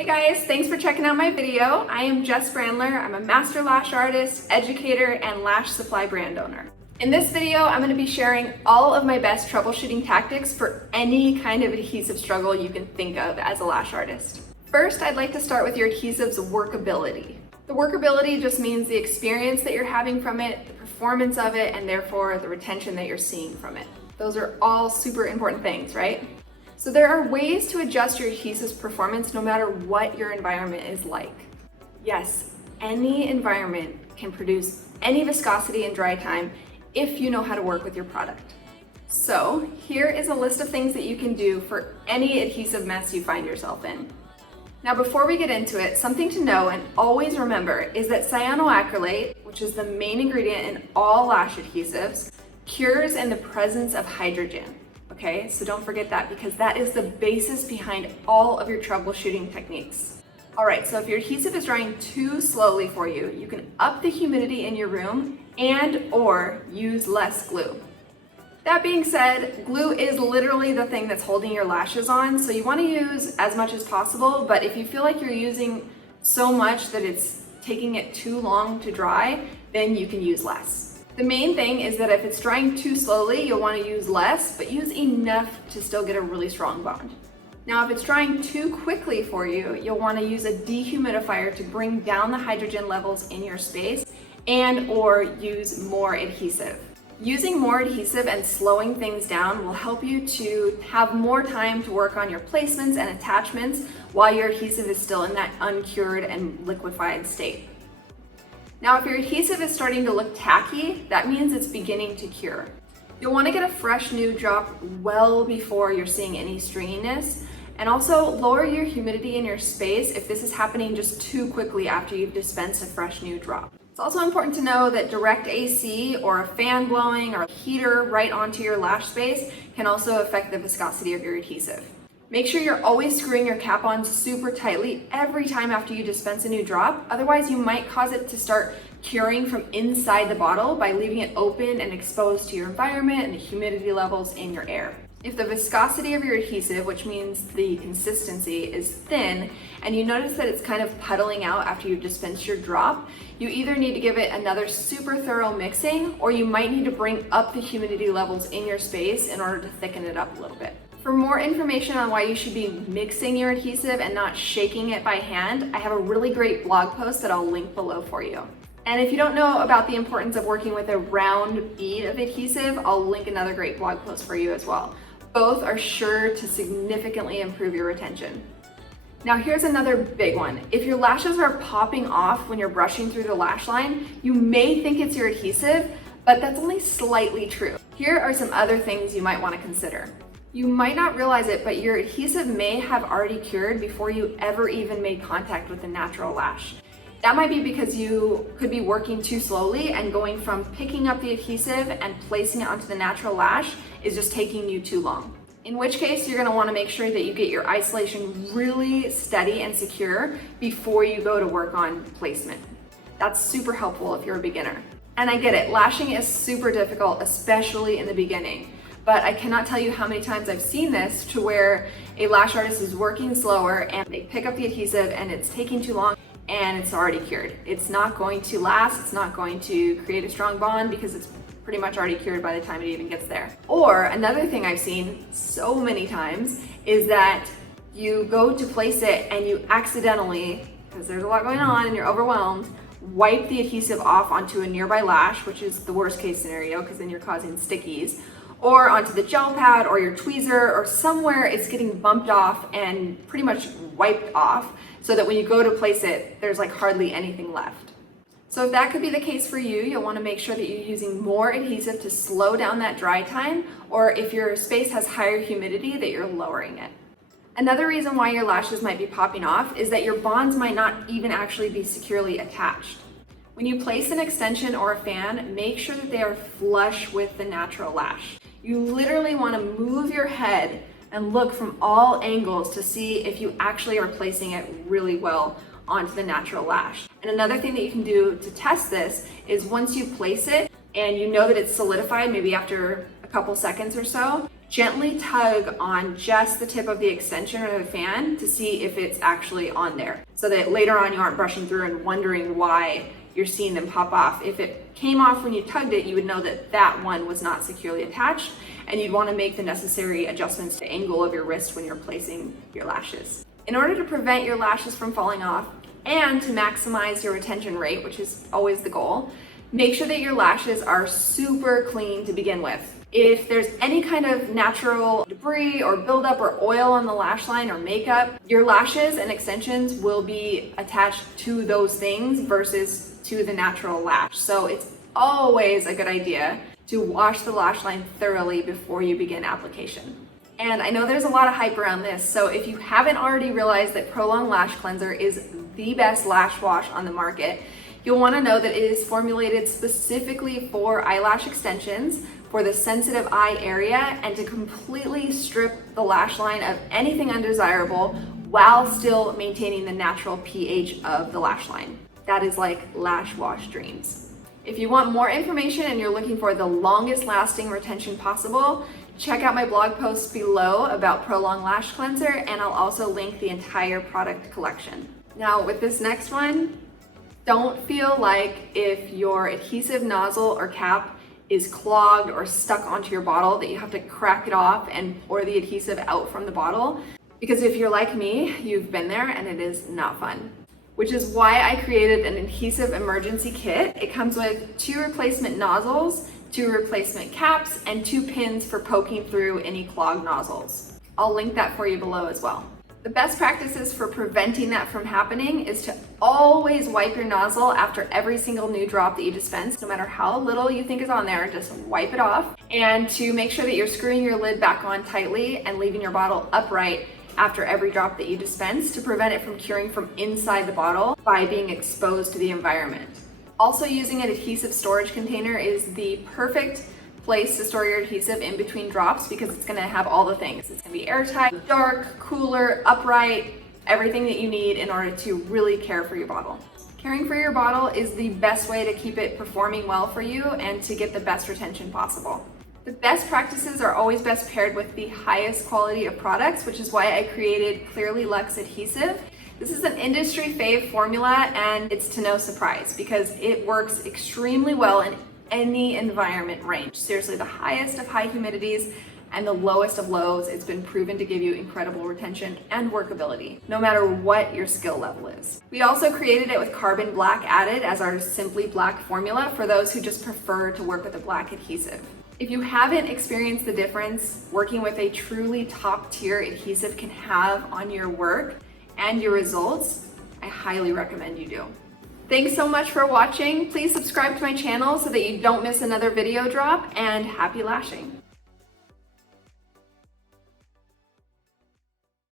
Hey guys, thanks for checking out my video. I am Jess Brandler. I'm a master lash artist, educator, and lash supply brand owner. In this video, I'm going to be sharing all of my best troubleshooting tactics for any kind of adhesive struggle you can think of as a lash artist. First, I'd like to start with your adhesive's workability. The workability just means the experience that you're having from it, the performance of it, and therefore the retention that you're seeing from it. Those are all super important things, right? So there are ways to adjust your adhesive's performance no matter what your environment is like. Yes, any environment can produce any viscosity and dry time if you know how to work with your product. So here is a list of things that you can do for any adhesive mess you find yourself in. Now before we get into it, something to know and always remember is that cyanoacrylate, which is the main ingredient in all lash adhesives, cures in the presence of hydrogen. Okay, so don't forget that because that is the basis behind all of your troubleshooting techniques. All right, so if your adhesive is drying too slowly for you, you can up the humidity in your room and/or use less glue. That being said, glue is literally the thing that's holding your lashes on, so you want to use as much as possible, but if you feel like you're using so much that it's taking it too long to dry, then you can use less. The main thing is that if it's drying too slowly, you'll want to use less, but use enough to still get a really strong bond. Now, if it's drying too quickly for you, you'll want to use a dehumidifier to bring down the hydrogen levels in your space and/or use more adhesive. Using more adhesive and slowing things down will help you to have more time to work on your placements and attachments while your adhesive is still in that uncured and liquefied state. Now, if your adhesive is starting to look tacky, that means it's beginning to cure. You'll want to get a fresh new drop well before you're seeing any stringiness, and also lower your humidity in your space if this is happening just too quickly after you've dispensed a fresh new drop. It's also important to know that direct AC or a fan blowing or a heater right onto your lash space can also affect the viscosity of your adhesive. Make sure you're always screwing your cap on super tightly every time after you dispense a new drop. Otherwise, you might cause it to start curing from inside the bottle by leaving it open and exposed to your environment and the humidity levels in your air. If the viscosity of your adhesive, which means the consistency, is thin, and you notice that it's kind of puddling out after you've dispensed your drop, you either need to give it another super thorough mixing, or you might need to bring up the humidity levels in your space in order to thicken it up a little bit. For more information on why you should be mixing your adhesive and not shaking it by hand, I have a really great blog post that I'll link below for you. And if you don't know about the importance of working with a round bead of adhesive, I'll link another great blog post for you as well. Both are sure to significantly improve your retention. Now here's another big one. If your lashes are popping off when you're brushing through the lash line, you may think it's your adhesive, but that's only slightly true. Here are some other things you might want to consider. You might not realize it, but your adhesive may have already cured before you ever even made contact with the natural lash. That might be because you could be working too slowly and going from picking up the adhesive and placing it onto the natural lash is just taking you too long. In which case, you're gonna wanna make sure that you get your isolation really steady and secure before you go to work on placement. That's super helpful if you're a beginner. And I get it, lashing is super difficult, especially in the beginning. But I cannot tell you how many times I've seen this to where a lash artist is working slower and they pick up the adhesive and it's taking too long and it's already cured. It's not going to last, it's not going to create a strong bond because it's pretty much already cured by the time it even gets there. Or another thing I've seen so many times is that you go to place it and you accidentally, because there's a lot going on and you're overwhelmed, wipe the adhesive off onto a nearby lash, which is the worst case scenario because then you're causing stickies, or onto the gel pad or your tweezer or somewhere it's getting bumped off and pretty much wiped off so that when you go to place it, there's like hardly anything left. So if that could be the case for you, you'll want to make sure that you're using more adhesive to slow down that dry time, or if your space has higher humidity, that you're lowering it. Another reason why your lashes might be popping off is that your bonds might not even actually be securely attached. When you place an extension or a fan, make sure that they are flush with the natural lash. You literally want to move your head and look from all angles to see if you actually are placing it really well onto the natural lash. And another thing that you can do to test this is once you place it and you know that it's solidified, maybe after a couple seconds or so, gently tug on just the tip of the extension or the fan to see if it's actually on there, so that later on you aren't brushing through and wondering why you're seeing them pop off. If it came off when you tugged it, you would know that that one was not securely attached, and you'd want to make the necessary adjustments to angle of your wrist when you're placing your lashes. In order to prevent your lashes from falling off and to maximize your retention rate, which is always the goal, make sure that your lashes are super clean to begin with. If there's any kind of natural debris or buildup or oil on the lash line or makeup, your lashes and extensions will be attached to those things versus to the natural lash. So it's always a good idea to wash the lash line thoroughly before you begin application. And I know there's a lot of hype around this, so if you haven't already realized that Prolong Lash Cleanser is the best lash wash on the market, you'll want to know that it is formulated specifically for eyelash extensions, for the sensitive eye area, and to completely strip the lash line of anything undesirable while still maintaining the natural pH of the lash line. That is like lash wash dreams. If you want more information and you're looking for the longest lasting retention possible, check out my blog post below about Prolong Lash Cleanser, and I'll also link the entire product collection. Now with this next one, don't feel like if your adhesive nozzle or cap is clogged or stuck onto your bottle that you have to crack it off and pour the adhesive out from the bottle. Because if you're like me, you've been there and it is not fun. Which is why I created an adhesive emergency kit. It comes with 2 replacement nozzles, 2 replacement caps, and 2 pins for poking through any clogged nozzles. I'll link that for you below as well. The best practices for preventing that from happening is to always wipe your nozzle after every single new drop that you dispense, no matter how little you think is on there, just wipe it off. And to make sure that you're screwing your lid back on tightly and leaving your bottle upright after every drop that you dispense to prevent it from curing from inside the bottle by being exposed to the environment. Also, using an adhesive storage container is the perfect place to store your adhesive in between drops because it's going to have all the things. It's going to be airtight, dark, cooler, upright, everything that you need in order to really care for your bottle. Caring for your bottle is the best way to keep it performing well for you and to get the best retention possible. The best practices are always best paired with the highest quality of products, which is why I created Clearly Luxe Adhesive. This is an industry fave formula, and it's to no surprise because it works extremely well in any environment range. Seriously, the highest of high humidities and the lowest of lows. It's been proven to give you incredible retention and workability, no matter what your skill level is. We also created it with carbon black added as our Simply Black formula for those who just prefer to work with a black adhesive. If you haven't experienced the difference working with a truly top-tier adhesive can have on your work and your results, I highly recommend you do. Thanks so much for watching. Please subscribe to my channel so that you don't miss another video drop, and happy lashing.